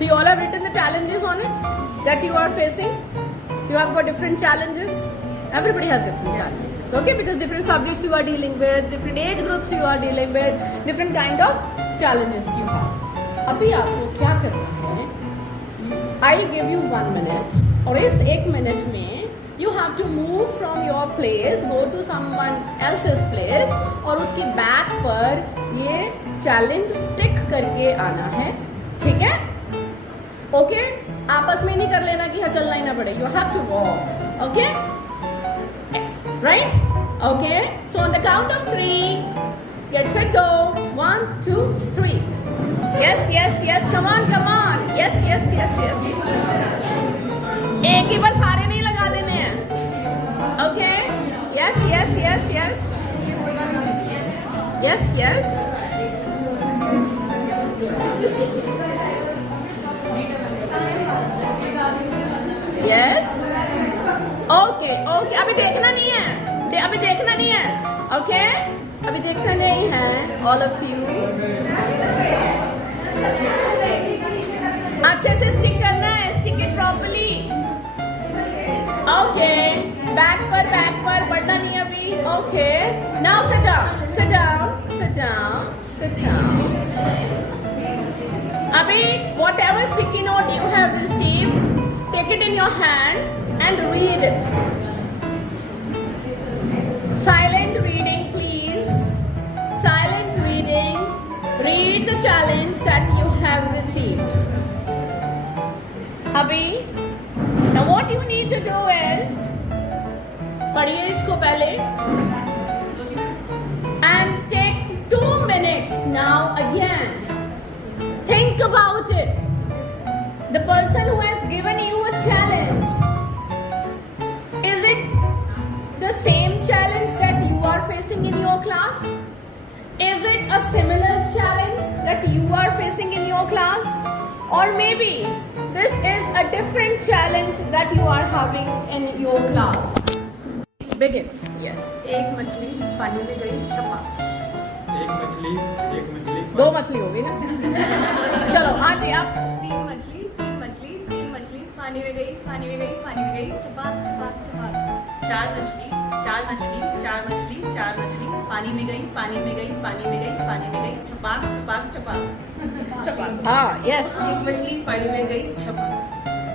So you all have written the challenges on it that you are facing. You have got different challenges. Everybody has different challenges. Okay, because different subjects you are dealing with, different age groups you are dealing with, different kind of challenges you have. अभी आपको क्या करना है? I give you 1 minute. और इस 1 minute में you have to move from your place, go to someone else's place और उसकी बैक पर ये चैलेंज स्टिक करके आना है. ठीक है? ओके? आपस में नहीं कर लेना कि हाँ चलना ही ना पड़े. You have to walk. Okay? Right? Okay? So on the count of 3, get set, go. 1, 2, 3. Yes, yes, yes. Come on, come on. Yes, yes, yes, yes. एक ही बार सारे नहीं लगा देने हैं. Okay? Yes, yes, yes, yes. Yes, yes. Yes. Okay, okay. अभी देखना नहीं है. अभी देखना नहीं है. Okay? अभी देखना नहीं है. All of you. अच्छे से स्टिक करना है. Stick it properly. Okay. Back पर बढ़ना नहीं है अभी. Okay. Now sit down. Sit down. Sit down. Sit down. अभी whatever sticky note you have received, take it in your hand and read it. Silent reading, please. Silent reading. Read the challenge that you have received. अभी now what you need to do is पढ़िए इसको पहले and take 2 minutes now again. Think about it. The person who has given you a challenge, is it the same challenge that you are facing in your class? Is it a similar challenge that you are facing in your class? Or maybe this is a different challenge that you are having in your class. Begin. Yes. एक मछली पानी में गई छपा. एक मछली 2 मछली होगी ना. चलो आगे आप. तीन मछली पानी में गई छपा. चार मछली पानी में गई छपा. हाँ. Yes. एक मछली पानी में गई छपा.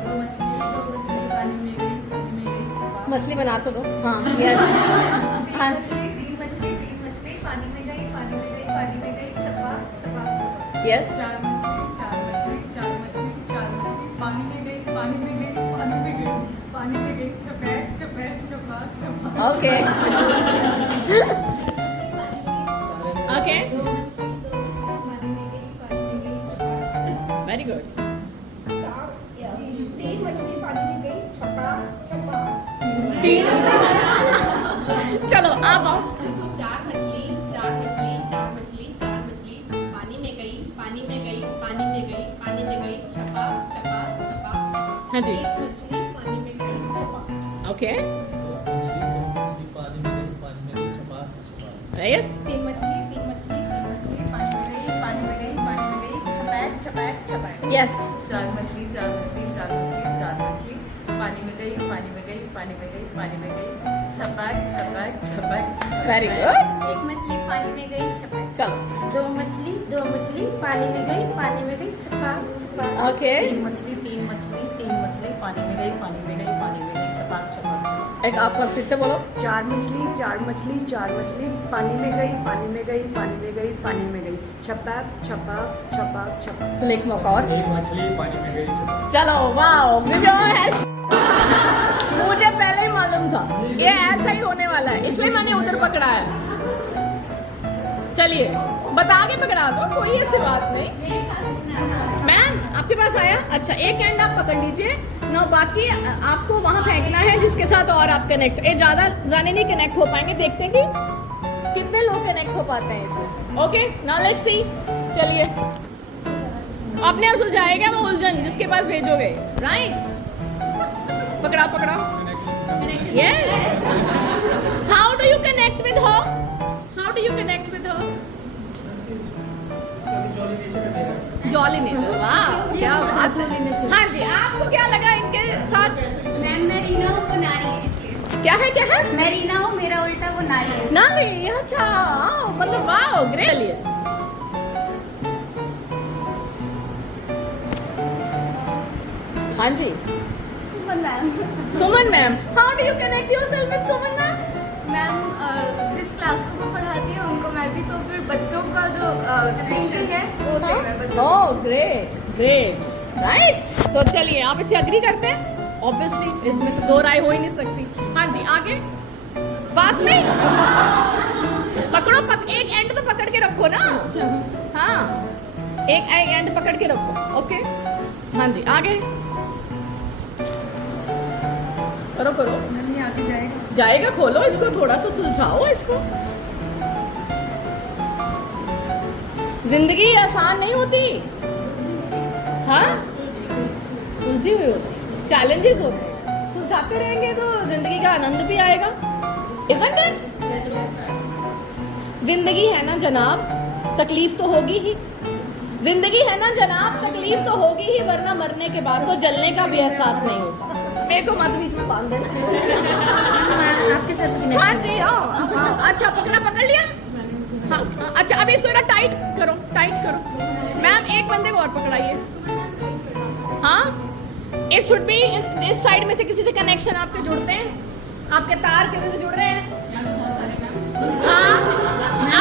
दो मछली पानी में गई छपा. मछली बना तो दो. हाँ. Yes. हाँ. तीन मछली पानी में गई छपा. Yes. चार मछली पानी में गई छपा. Okay. Okay. Very good. तीन मछली पानी में गई छपा. 3. चलो आप आओ. चार मछली पानी में गई छपा. हाँ जी. एक मछली पानी में गई छपा. Okay. पानी में गई Yes. तीन मछली पानी में गई छपा. Yes. चार मछली पानी में गई छपा. Very good. एक मछली पानी में गई छपा. चलो. दो मछली पानी में गई छपा. Okay. तीन मछली पानी में गई छपा. एक आप और फिर से बोलो. चार मछली पानी में गई छपा. चलो एक मौका और. एक मछली पानी में गई छपा. चलो. वाओ. मुझे पहले ही मालूम था ये ऐसा ही होने वाला है, इसलिए मैंने उधर पकड़ा है. चलिए बता के पकड़ा दो, कोई ऐसी बात नहीं. मैम आपके पास आया. अच्छा एक एंड आप पकड़ लीजिए ना, बाकी आपको वहां फेंकना है जिसके साथ और आप कनेक्ट. ये ज्यादा जाने नहीं कनेक्ट हो पाएंगे. देखते हैं कि कितने लोग कनेक्ट हो पाते हैं इसमें से. Okay now let's see. चलिए अपने आप सुलझाएगा वो उलझन जिसके पास भेजोगे. राइट. पकड़ा. Yes. How do you connect with her? Jolly nature. Wow. क्या बात बात है। हाँ जी, आपको क्या लगा इनके साथ? मैम मैं रीना हूँ, वो नारी है इसलिए। क्या है क्या है? मैं रीना हूँ, मेरा उल्टा वो नारी है। नारी, अच्छा हाँ, मतलब वाह ग्रेट। लिए हाँ जी, Suman ma'am. Suman ma'am, how do you connect yourself with Suman ma'am? Ma'am जिस क्लास को वो पढ़ाती है उनको मैं भी, तो फिर बच्चों का जो थिंकिंग है वो सही है बच्चों को। Oh great great, right. तो चलिए आप इसे अग्री करते हैं? ऑब्वियसली इसमें तो दो राय हो ही नहीं सकती। हाँ जी, आगे पास में पकड़ो, एक एंड तो पकड़ के रखो ना। हाँ, एक एंड पकड़ के रखो। ओके, हाँ जी, आगे करो करो। मैम ये आगे जाएगा। जाएगा, खोलो इसको, थोड़ा सा सुलझाओ इसको। जिंदगी आसान नहीं होती, हाँ, उलझी हुई होती, चैलेंजेस होते हैं। सुलझाते रहेंगे तो जिंदगी का आनंद भी आएगा। Isn't it? जिंदगी है ना जनाब, तकलीफ तो होगी ही। जिंदगी है ना जनाब, तकलीफ तो होगी ही, वरना मरने के बाद तो जलने का भी एहसास नहीं होता। मेरे को मत बीच में बांध देना। आपके साथ हाँ जी, हाँ, अच्छा पकड़ लिया। हाँ, अच्छा अभी इसको टाइट करो, टाइट करो। मैम एक बंदे को और पकड़ाइए। हाँ, इट शुड बी इस साइड में से किसी से कनेक्शन आपके जुड़ते हैं, आपके तार किसी से जुड़ रहे हैं। हाँ,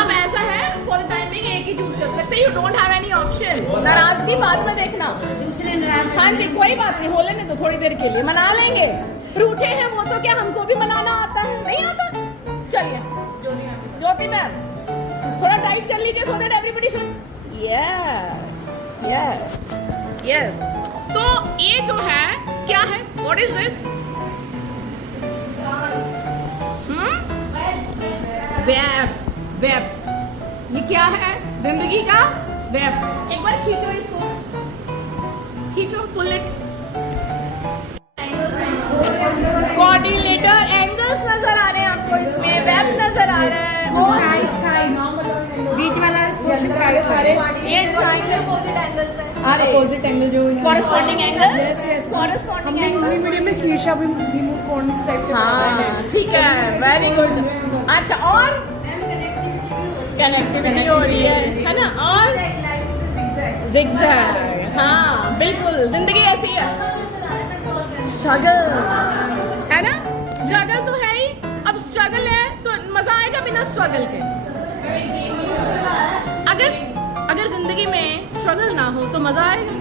अब ऐसा है फॉर द टाइम बिंग एक ही चूज कर सकते, you don't have any option. नाराजगी बाद में देखना, दूसरे नाराज। हाँ जी, कोई बात नहीं, होने नहीं तो थोड़ी देर के लिए मना लेंगे। रूठे हैं वो तो क्या हमको भी मनाना आता है? नहीं आता। चलिए ज्योति मैम थोड़ा टाइट कर लीजिए so that everybody should. Yes yes yes. तो ये जो है क्या है? What is this? Web, web, ये क्या है? जिंदगी का वेब। एक बार खींचो इसको, खींचो, पुल इट। कोऑर्डिनेटर एंगल्स नजर आ रहे हैं आपको इसमें, वेब नजर आ रहा है, और बीच वाला पोर्शन काट सारे ये ट्रायंगल अपोजिट एंगल्स है। अरे अपोजिट एंगल जो कॉरेस्पॉन्डिंग एंगल, Yes. कॉरेस्पॉन्डिंग हमने हिंदी एंगल। मीडियम में शीर्षा भी कोण टाइप के हाँ ठीक है, वेरी गुड। अच्छा, और कनेक्टिविटी हो रही है ना, और जिगजैग। हाँ बिल्कुल, जिंदगी ऐसी है, स्ट्रगल है ना, स्ट्रगल तो है ही। अब स्ट्रगल है तो मजा आएगा बिना स्ट्रगल के? अगर जिंदगी में स्ट्रगल ना हो तो मजा आएगा?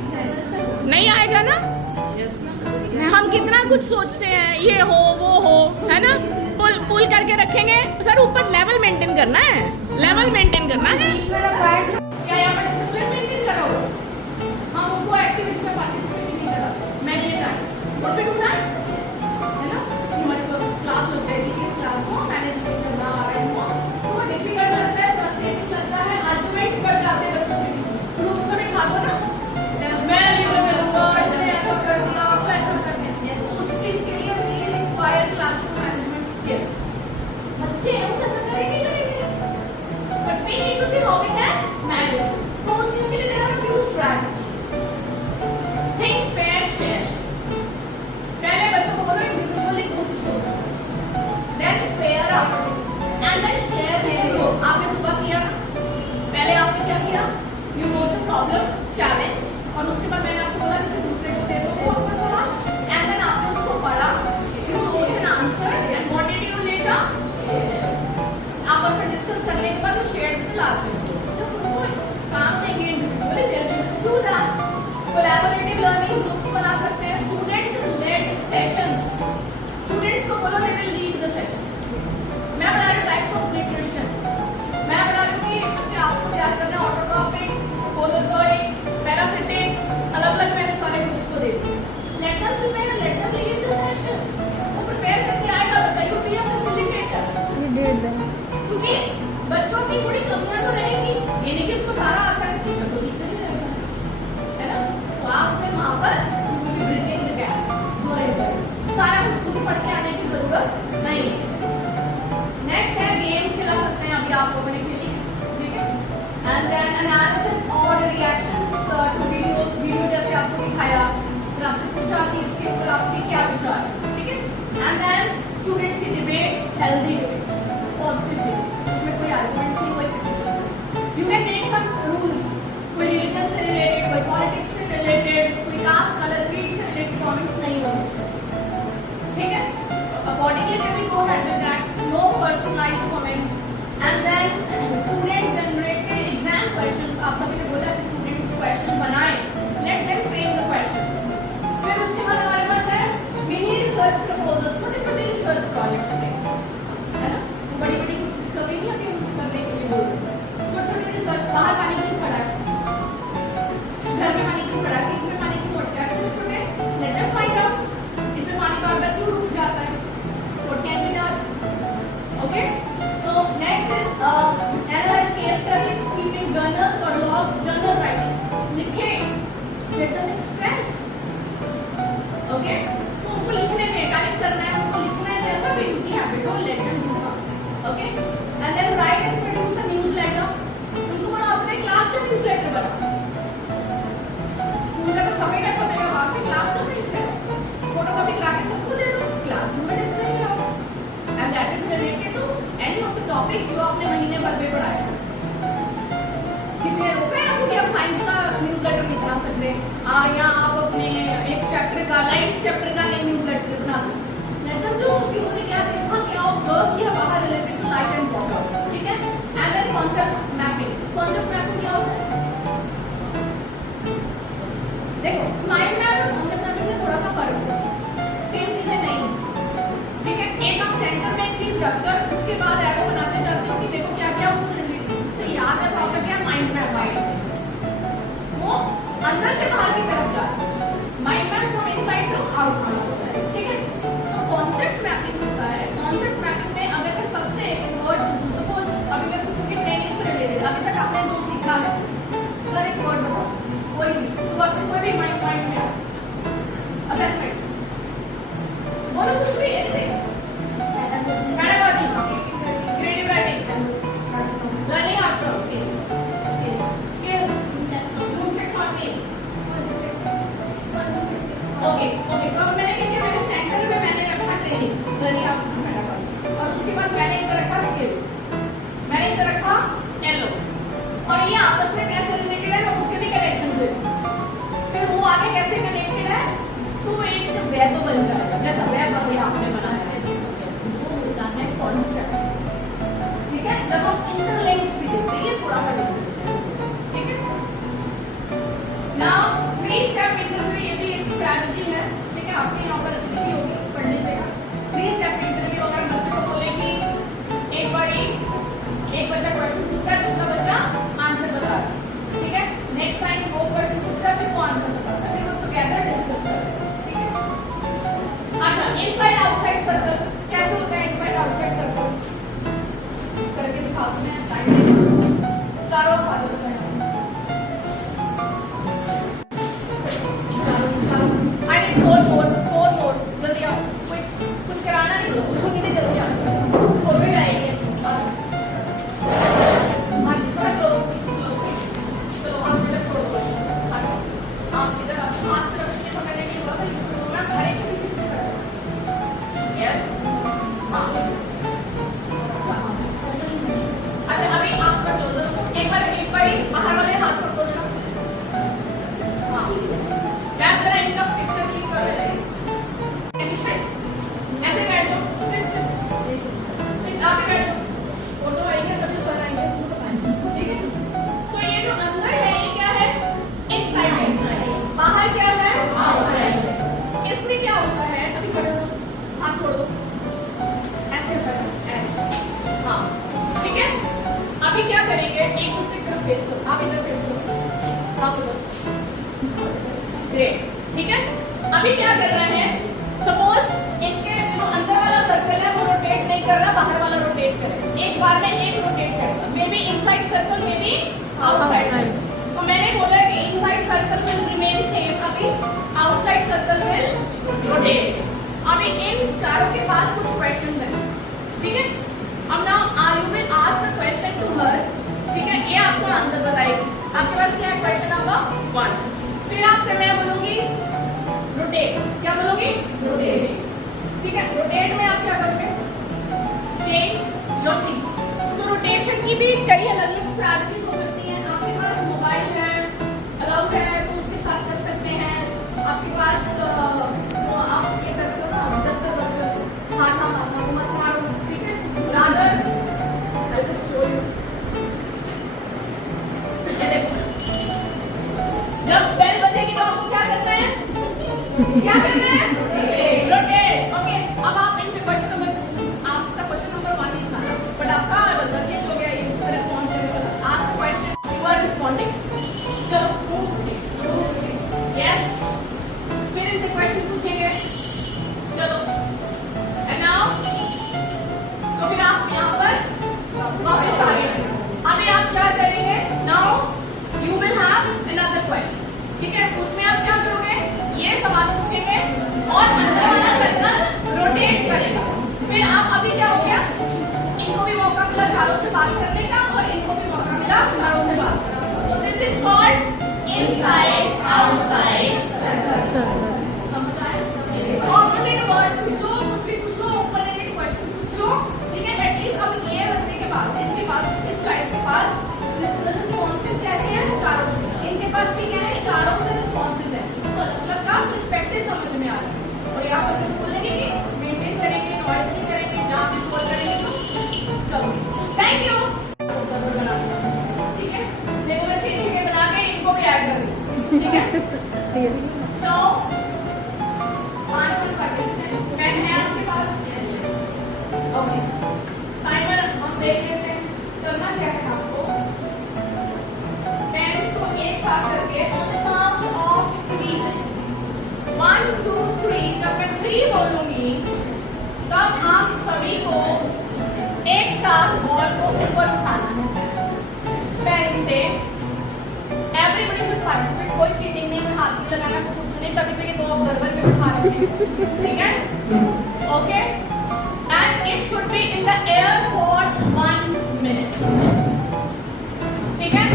नहीं आएगा ना। हम कितना कुछ सोचते हैं, ये हो वो हो, है ना, पुल करके रखेंगे सर, ऊपर लेवल मेंटेन करना है, लेवल मेंटेन करना है। क्या यहाँ पर डिसिप्लिन मेंटेन करोगे? हम उनको एक्टिविटीज में पार्टिसिपेट नहीं करा, मैंने ये कहा व्हाट वी डू दैट, है ना, कि हमारे को क्लास लग जाएगी, इस क्लास को मैनेज नहीं करना आ रहा है तो डिफिकल्ट लगता है, फ्रस्ट्रेटिंग लगता है, आर्गुमेंट्स बढ़ जाते हैं बच्चों के बीच। ग्रुप्स में बिठा दो ना, मैं लीडर बनूंगा, इसने ऐसा कर दिया, आपको ऐसा कर दिया। उस चीज के लिए we require classroom management skills. बच्चे हम कैसे करेंगे, but we need to see how we can okay, तो उनको लिखने दें, टाइप करना है, उनको लिखना है जैसा भी उनकी हैबिट हो, let them do something, okay, and then write and produce a newsletter. उनको बोलो अपने क्लास का न्यूज़लेटर बनाओ, स्कूल का तो छपेगा छपेगा, वहाँ पे क्लास का प्रिंट करो, फोटोकॉपी करा के सबको दे दो, क्लास में डिस्प्ले करो, and that is related to any of the topics जो आपने महीने भर में पढ़ाए। किसी ने रोका है आपको कि आप साइंस का न्यूज़लेटर नहीं बना सकते, या आप अपने एक चैप्टर का लाइफ चैप्टर का एक न्यूज़लेटर बना सकते हैं। मतलब जो उन्होंने क्या देखा, क्या ऑब्जर्व किया बाहर related to light and water, ठीक है। And then concept mapping. Concept mapping क्या होता है? देखो, माइंड मैप और कॉन्सेप्ट मैपिंग में थोड़ा सा फर्क है, सेम चीजें नहीं, ठीक है। एक आप सेंटर में एक चीज रखकर उसके बाद एरो बनाते जाते हो कि देखो क्या क्या उससे रिलेटेड से याद है, तो आपका क्या माइंड मैप आएगा, वो अंदर से बाहर की तरफ जा रहा है, mind map from inside to outside, ठीक है। तो कॉन्सेप्ट मैपिंग होता है। कॉन्सेप्ट मैपिंग में अगर मैं सबसे वर्ड सपोज अभी मैं पूछूं कि ट्रेनिंग से रिलेटेड अभी तक आपने जो सीखा है, सर एक वर्ड बताओ, कोई भी सुबह से कोई भी माइंड में आए, असेसमेंट बोलो, कुछ भी anything, pedagogy, creative writing, learning outcome, skills, rules taxonomy, okay, तो मैंने क्या किया, मैंने सेंटर में मैंने रखा ट्रेनिंग, लर्निंग आउटकम, पेडागॉजी, और उसके बाद मैंने इधर रखा स्किल, मैंने इधर रखा एलो, और ये आपस में कैसे रिलेटेड है मैं उसके भी कनेक्शंस देती हूँ, फिर वो आगे कैसे कनेक्टेड है, तो एक वेब बन जाएगा, जैसा वेब अभी आपने बनाया है, वो होता है कॉन्सेप्ट, ठीक है। जब हम इंटरलिंक्स भी देखते हैं, ये थोड़ा सा डिफरेंस है, ठीक है। नाउ 3 स्टेप इंटरव्यू, ये भी एक स्ट्रेटजी है, ठीक है। आपके यहाँ पर एक्टिविटी होगी, पढ़ लीजिएगा। 3 स्टेप इंटरव्यू, अगर बच्चे को बोले कि एक बार एक बच्चा क्वेश्चन पूछता है, दूसरा बच्चा आंसर बता रहा है, ठीक है। नेक्स्ट टाइम वो क्वेश्चन पूछता है, फिर वो आंसर बताता है, फिर वो टुगेदर डिस्कस करते हैं, ठीक है। अच्छा, इनसाइड आउटसाइड सर्कल कैसे होता है? इनसाइड आउटसाइड सर्कल करके दिखाती मैं, चारों हाथों से आई नीड 4 more, जल्दी आओ, कुछ कराना नहीं, पूछो कि नहीं, जल्दी आओ, फोटो ही आएगी। हाँ, थोड़ा क्लोज, चलो आप इधर छोड़ो, आप इधर हाथ से रखिए, पकड़ने के लिए बहुत ही मैं हर एक यस, हाँ। अच्छा, अभी आप कर लो, एक बार ही बाहर वाले हाथ पकड़ दो जरा, हाँ। मैं जरा इनका पिक्चर क्लिक कर रही हूँ, ऐसे बैठ जाओ, सिट आके बैठ जाओ, फोटो आएगी तब तो सर आएंगे, ठीक है। तो ये जो अंदर है ये क्या है? इनसाइड है, बाहर क्या है? आउटसाइड। इसमें क्या होता है, अभी खड़े हो, हाथ छोड़ दो, ऐसे करो, ऐसे, हाँ, ठीक है। अभी क्या करेंगे, एक दूसरे की तरफ फेस करो, आप इधर फेस करो, आप उधर, ग्रेट, ठीक है। अभी क्या कर रहे हैं, सपोज इनके जो अंदर वाला सर्कल है वो रोटेट नहीं कर रहा, बाहर वाला रोटेट करेगा, एक बार में एक रोटेट करेगा, may be inside circle, may be outside. तो मैंने बोला कि inside circle will remain same, अभी आउटसाइड सर्कल विल रोटेट। अभी इन चारों के पास कुछ क्वेश्चंस हैं, ठीक है। अब now you will ask the question to her, ठीक है, ये आपको आंसर बताएगी। आपके पास क्या है, क्वेश्चन नंबर 1, फिर आपसे मैं बोलूंगी रोटेट, क्या बोलोगी? रोटेट, ठीक है। रोटेट में आप क्या करोगे, चेंज योर सीट्स। तो रोटेशन की भी कई अलग अलग स्ट्रैटेजीज हो सकती हैं। आपके पास मोबाइल है, अलाउड है, तो उसके साथ कर सकते हैं। आपके पास तो आप ये करते हो ना, डस्टर हाथ मारना, मत मारो, ठीक है। Rather I just show you, जब बेल बजेगी तो आपको क्या करना है, क्या करना है, रोटेट, ओके। अब आप इनसे क्वेश्चन नंबर, आपका क्वेश्चन नंबर 1 नहीं था, बट आपका मतलब चेंज हो गया, इस रिस्पॉन्ड करने वाला, ask the question, you are responding, चलो, यस, फिर इनसे क्वेश्चन पूछेंगे, चलो, एंड नाउ, तो फिर आप यहाँ पर वापस आ गए। अभी आप क्या करेंगे, now you will have another question, ठीक है। उसमें आप क्या करोगे, ये सवाल पूछेंगे और inside, outside. समझ आए? Opposite word पूछ लो, कुछ भी पूछ लो, open-ended question पूछ लो, ठीक है? At least अब ये बंदे के पास, इसके पास, इस child के पास responses कैसे हैं? चारों से। इनके पास भी क्या है? चारों से responses हैं। तो मतलब का perspective समझ में आ रहा है। और यहाँ पर कुछ बोलेंगे कि maintain करेंगे, noise नहीं करेंगे, जहाँ भी solve करेंगे तो चलो। Thank you. जरूर बना दूँगा, ठीक है? देखो मैं 6 बना के इनको भी ऐड करूँगी, ठीक है? So 5 मिनट करते हैं। पेन है आपके पास? ओके। टाइमर हम देख लेते हैं। करना क्या है आपको? पेन को एक साथ करके on the count of 3, 1 2 3, जब मैं 3 बोलूंगी तब आप सभी को एक साथ बॉल को ऊपर उठाना है पेन से। एवरीबॉडी शुड पार्टिसिपेट, कोई चीटिंग नहीं, मैं हाथ नहीं लगाना, कुछ नहीं, तभी तो ये 2 ऑब्जर्वर पे बिठा रखे हैं, ठीक है? Okay, and it should be in the air for 1 minute, ठीक है?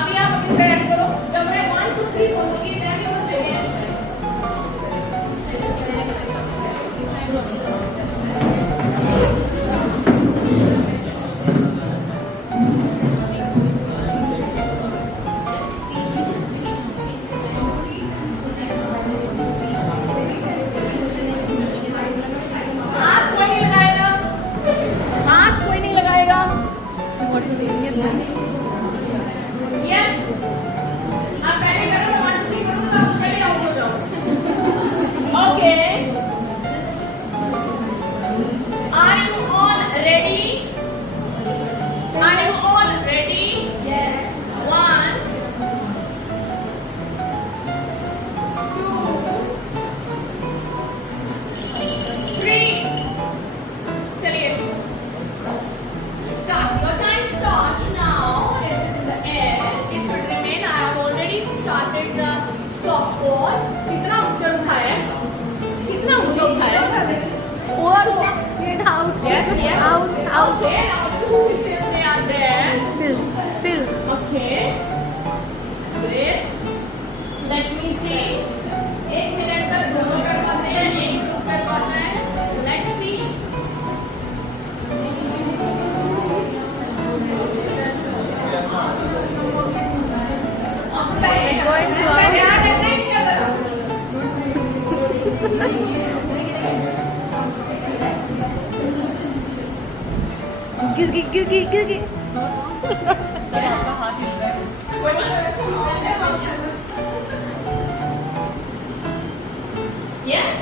अभी आप अपनी तैयारी करो, जब मैं 1 2 3 बोलूंगी देन यू विल बिगिन। हाथ कोई नहीं लगाएगा, हाथ कोई नहीं लगाएगा। यस, आप पहले करो, 1 2 3 करो तो आप पहले आउट हो जाओ। Okay, are you all ready? Are you all ready? Yes. 1 2 3, चलिए start. Your time starts now. Is it in the air? It should remain. I have already started the stopwatch. कितना ऊंचा उठाया है? कितना ऊंचा उठाया है? और Get out. yes, yes. Out. Out. Okay, now 2 still they are there. Still. Still. Okay. Great. Let me see. 1 minute तक दोनों कर पाते हैं, एक ग्रुप कर पाता है। Let's see. Going slow. ध्यान रखना है क्या करो? गिर। कोई बात नहीं। Yes.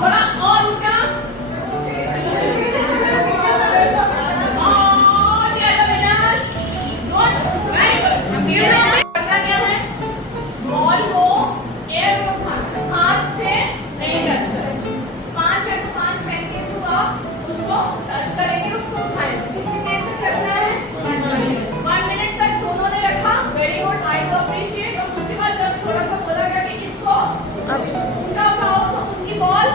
थोड़ा और ऊंचा। और ज़्यादा बेटा। Good. Very good. ये करना क्या है? बॉल को एयर में उठाना, हाथ से नहीं टच करें। 5 है तो 5 पेन के थ्रू आप उसको टच करेंगे, उसको उठाएंगे। कितनी देर तक रखना है? 1 मिनट तक दोनों ने रखा। Very good, I do appreciate. और उसके बाद जब थोड़ा सा बोला गया कि इसको ऊंचा उठाओ तो उनकी बॉल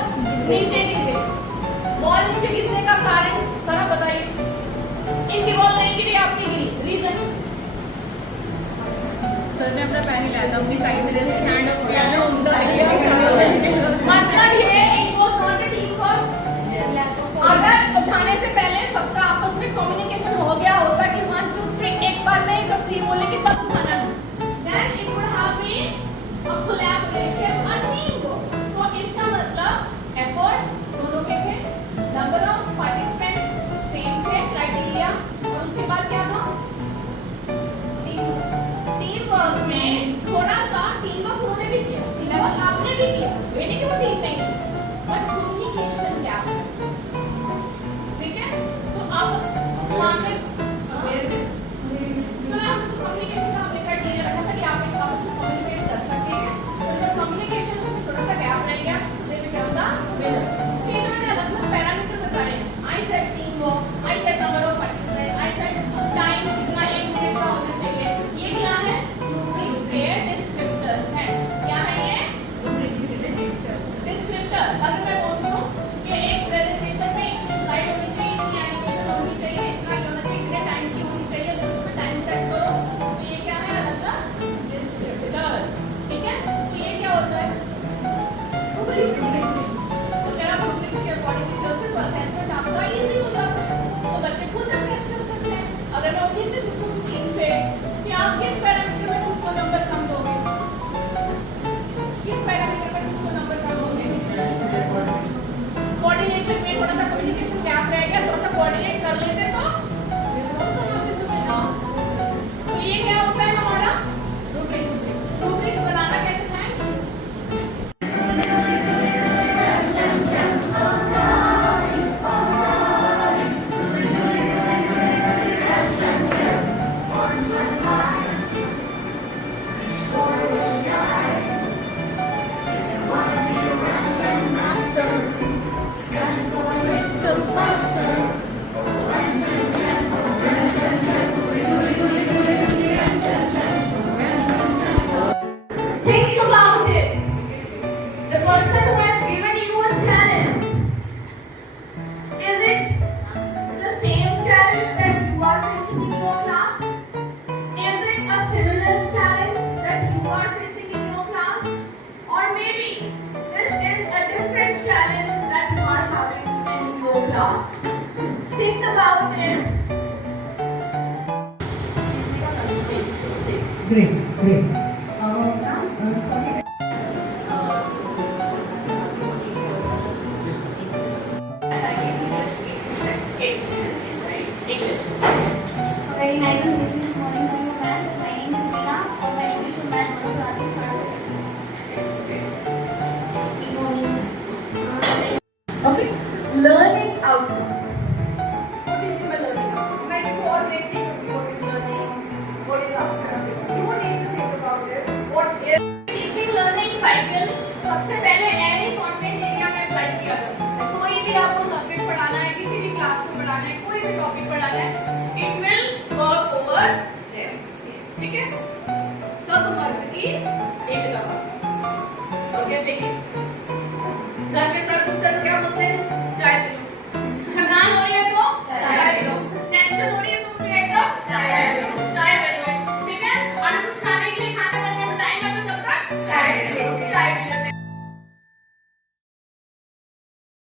नीचे गिर गई। बॉल नीचे गिरने का कारण जरा बताइए। इनकी बॉल नहीं गिरी, आपकी गिरी, रीजन? सर ने अपना पैन हिलाया था अपनी साइड में, जैसे हैंड ऑफ किया ना उनका मतलब ये it was not a team work. अगर उठाने से पहले सबका आपस में कम्युनिकेशन हो गया होता कि 1 2 3 एक बार नहीं तो 3 बोलेंगे तब उठाना है, then it would have been a collaboration, a teamwork. तो इसका मतलब एफर्ट्स दोनों के थे, नंबर ऑफ पार्टिसिपेंट्स सेम थे, क्राइटेरिया, और उसके बाद क्या था? टीम वर्क में थोड़ा सा टीम वर्क उन्होंने भी किया, टीम वर्क आपने भी किया, ये नहीं कि वो ठीक नहीं, बट कम्युनिकेशन गैप, ठीक है? तो अब सामने तो हम कम्युनिकेशन का हमने क्राइटेरिया रखा था कि आप आपस में कम्युनिकेट कर सकते हैं, तो जब कम्युनिकेशन में थोड़ा सा गैप रह गया दे बिकम द विनर्स। फिर मैंने अलग अलग पैरामीटर बताए। I said team work, I said number of participant, I said time कितना 1 मिनट का होना चाहिए। ये क्या है? रूब्रिक्स के डिस्क्रिप्टर्स हैं। क्या है ये? Descriptors you are facing in your class, or maybe this is a different challenge that you are having in your class. Think about it. Great. English. Very nice to listen to morning from your math. My name is Veena. For my English from math, one of the Good morning. Okay. Learning outcome. What do you mean by learning outcome? You might go on and think of what is learning, what is outcome. You don't need to think about it. What is teaching learning cycle? सबसे पहले any content area में apply किया जा सकता है. कोई भी आपको subject पढ़ाना है, किसी भी class को पढ़ाना है, कोई भी topic पढ़ाना है, it will work over there. ठीक है? सब मर्ज की एक दवा. और क्या चाहिए?